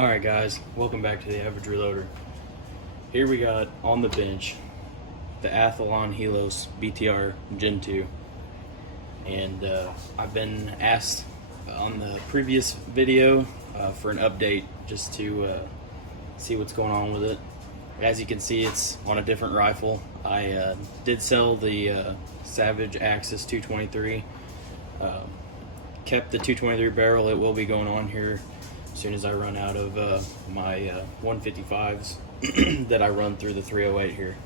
Alright guys, welcome back to the Average Reloader. Here we got on the bench the Athlon Helos BTR Gen 2. And I've been asked on the previous video for an update just to see what's going on with it. As you can see, it's on a different rifle. I did sell the Savage Axis 223. Kept the 223 barrel. It will be going on here as soon as I run out of my 155s that I run through the 308 here.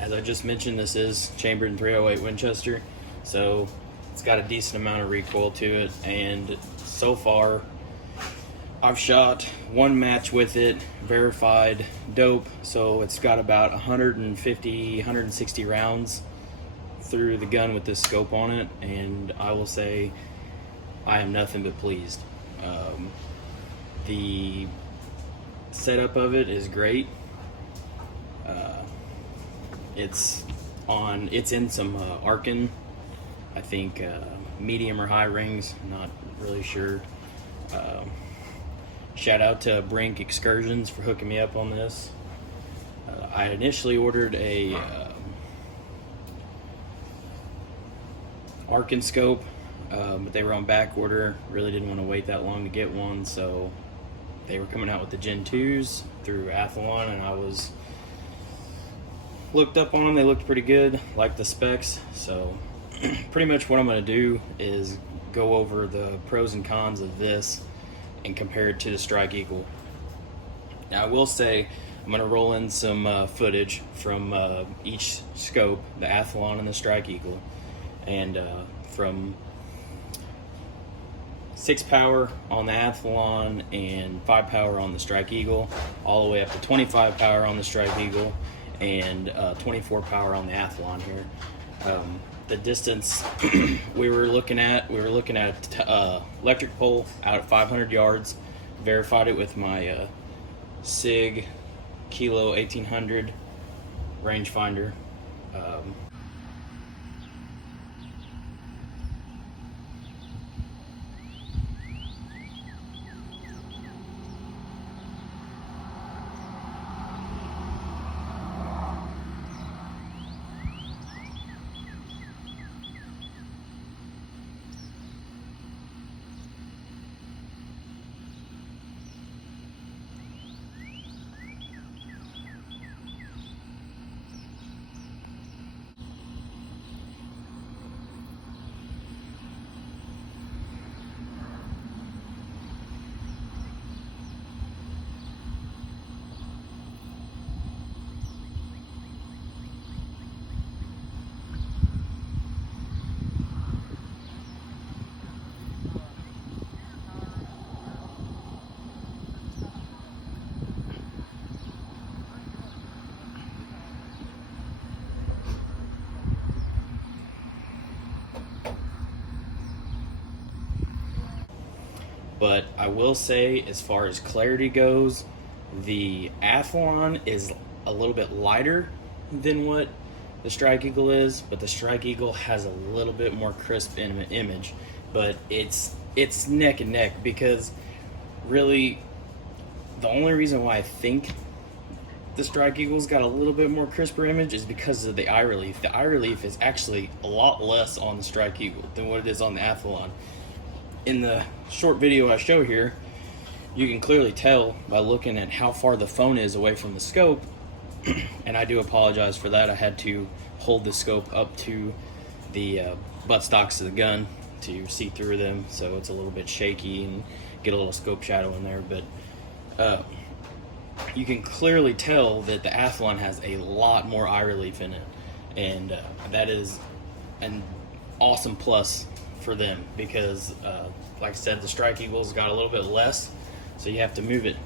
As I just mentioned, this is chambered in 308 Winchester, so it's got a decent amount of recoil to it, and so far I've shot one match with it, verified dope, so it's got about 150, 160 rounds through the gun with this scope on it, and I will say I am nothing but pleased. The setup of it is great. It's in some Arkin, I think medium or high rings, not really sure. Shout out to Brink Excursions for hooking me up on this. I initially ordered a Arkin scope, but they were on back order. Really didn't want to wait that long to get one, so they were coming out with the Gen 2s through Athlon, and I was looked up on them. They looked pretty good, liked the specs, so pretty much what I'm going to do is go over the pros and cons of this and compare it to the Strike Eagle. Now I will say I'm going to roll in some footage from each scope, the Athlon and the Strike Eagle, and from 6 power on the Athlon and 5 power on the Strike Eagle, all the way up to 25 power on the Strike Eagle and 24 power on the Athlon here. The distance we were looking at electric pole out at 500 yards. Verified it with my SIG Kilo 1800 rangefinder. But I will say, as far as clarity goes, the Athlon is a little bit lighter than what the Strike Eagle is, but the Strike Eagle has a little bit more crisp image. But it's neck and neck, because really the only reason why I think the Strike Eagle's got a little bit more crisper image is because of the eye relief. The eye relief is actually a lot less on the Strike Eagle than what it is on the Athlon. In the short video I show here, you can clearly tell by looking at how far the phone is away from the scope, and I do apologize for that. I had to hold the scope up to the buttstocks of the gun to see through them, so it's a little bit shaky and get a little scope shadow in there, but you can clearly tell that the Athlon has a lot more eye relief in it, and that is an awesome plus for them, because like I said, the Strike Eagle's got a little bit less, so you have to move it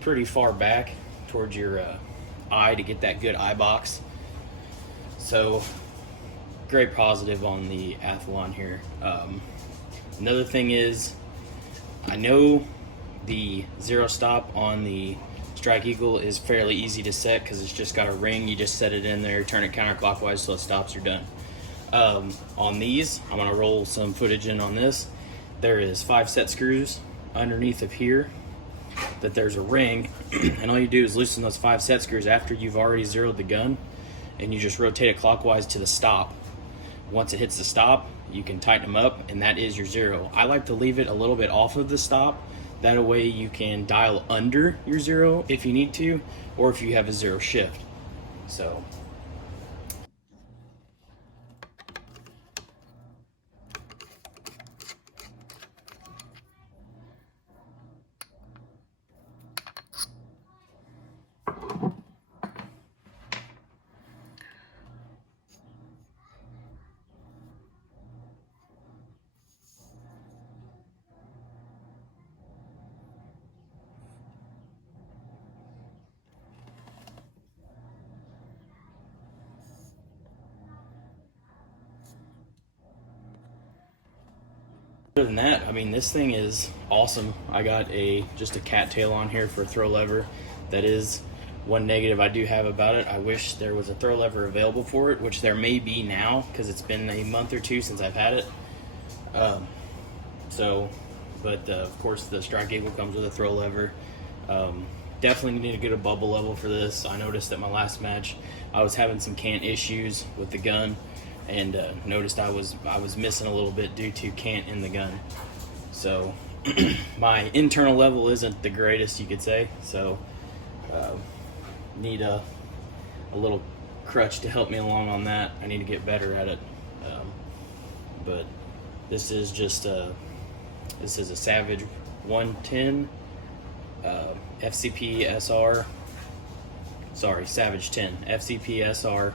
pretty far back towards your eye to get that good eye box. So great positive on the Athlon here. Another thing is, I know the zero stop on the Strike Eagle is fairly easy to set because it's just got a ring. You just set it in there, turn it counterclockwise so it stops, you're done. On these, I'm going to roll some footage in on this. There is 5 set screws underneath of here that there's a ring, and all you do is loosen those 5 set screws after you've already zeroed the gun, and you just rotate it clockwise to the stop. Once it hits the stop, you can tighten them up, and that is your zero. I like to leave it a little bit off of the stop. That way you can dial under your zero if you need to, or if you have a zero shift. So other than that, I mean, this thing is awesome. I got just a cattail on here for a throw lever. That is one negative I do have about it. I wish there was a throw lever available for it, which there may be now because it's been a month or two since I've had it. But of course the Strike Eagle comes with a throw lever. Definitely need to get a bubble level for this. I noticed at my last match I was having some cant issues with the gun, and noticed I was missing a little bit due to cant in the gun. So my internal level isn't the greatest, you could say. So need a little crutch to help me along on that. I need to get better at it. But this is just a Savage 110 FCP SR. Sorry, Savage 10 FCP SR.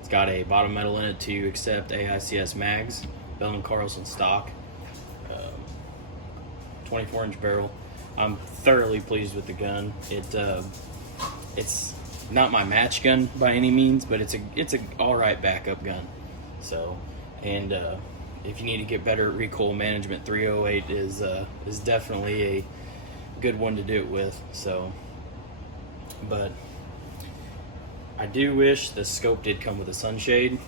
It's got a bottom metal in it to accept AICS mags, Bell & Carlson stock, 24-inch barrel. I'm thoroughly pleased with the gun. It's not my match gun by any means, but it's a all right backup gun. So, and if you need to get better at recoil management, 308 is definitely a good one to do it with. So, but I do wish the scope did come with a sunshade.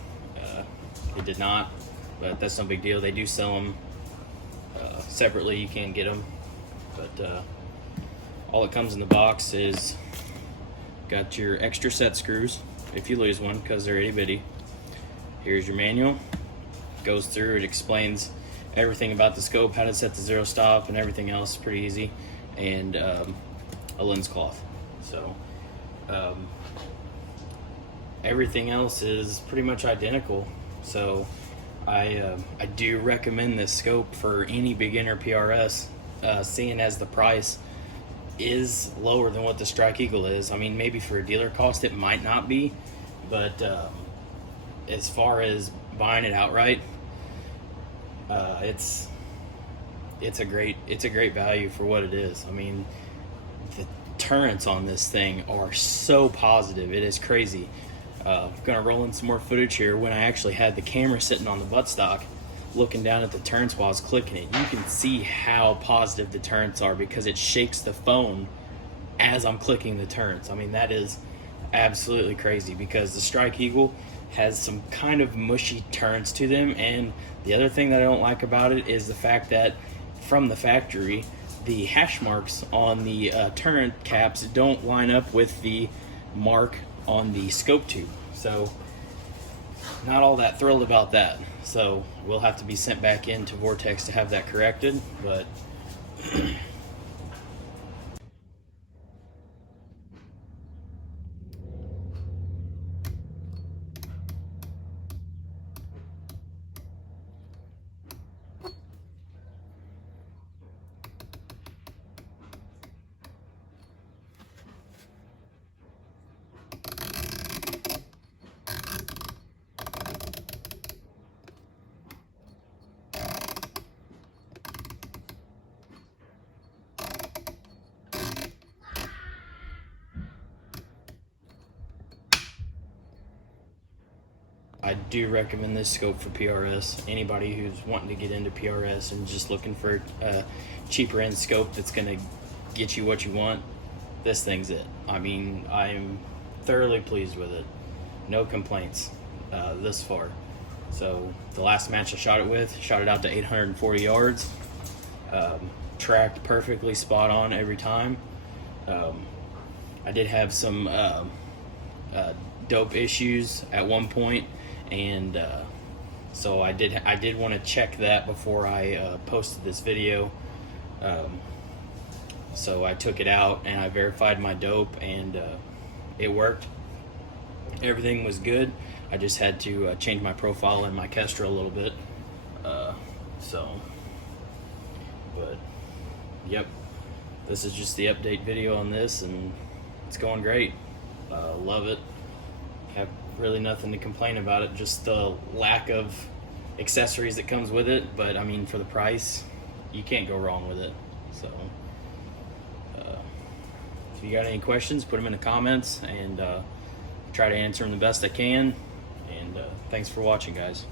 It did not, but that's no big deal. They do sell them separately. You can get them, but all that comes in the box is got your extra set screws if you lose one because they're itty bitty. Here's your manual. Goes through, it explains everything about the scope, how to set the zero stop and everything else. Pretty easy. And a lens cloth. So everything else is pretty much identical. So I do recommend this scope for any beginner PRS, seeing as the price is lower than what the Strike Eagle is. I mean, maybe for a dealer cost it might not be, but as far as buying it outright, it's a great value for what it is. I mean, the turrets on this thing are so positive, it is crazy. I'm gonna roll in some more footage here when I actually had the camera sitting on the buttstock looking down at the turrets while I was clicking it. You can see how positive the turrets are because it shakes the phone as I'm clicking the turrets. I mean, that is absolutely crazy because the Strike Eagle has some kind of mushy turns to them, and the other thing that I don't like about it is the fact that from the factory the hash marks on the turret caps don't line up with the mark on the scope tube, so not all that thrilled about that. So we'll have to be sent back into Vortex to have that corrected, but I do recommend this scope for PRS. Anybody who's wanting to get into PRS and just looking for a cheaper end scope that's going to get you what you want, this thing's it. I mean, I'm thoroughly pleased with it. No complaints this far. So the last match I shot it with, shot it out to 840 yards. tracked perfectly spot on every time. I did have some dope issues at one point, and so I did want to check that before I posted this video. So I took it out and I verified my dope, and it worked. Everything was good. I just had to change my profile in my Kestra a little bit. But yep, this is just the update video on this, and it's going great. Love it. Have really nothing to complain about it, just the lack of accessories that comes with it. But I mean, for the price, you can't go wrong with it. So if you got any questions, put them in the comments, and try to answer them the best I can. And thanks for watching, guys.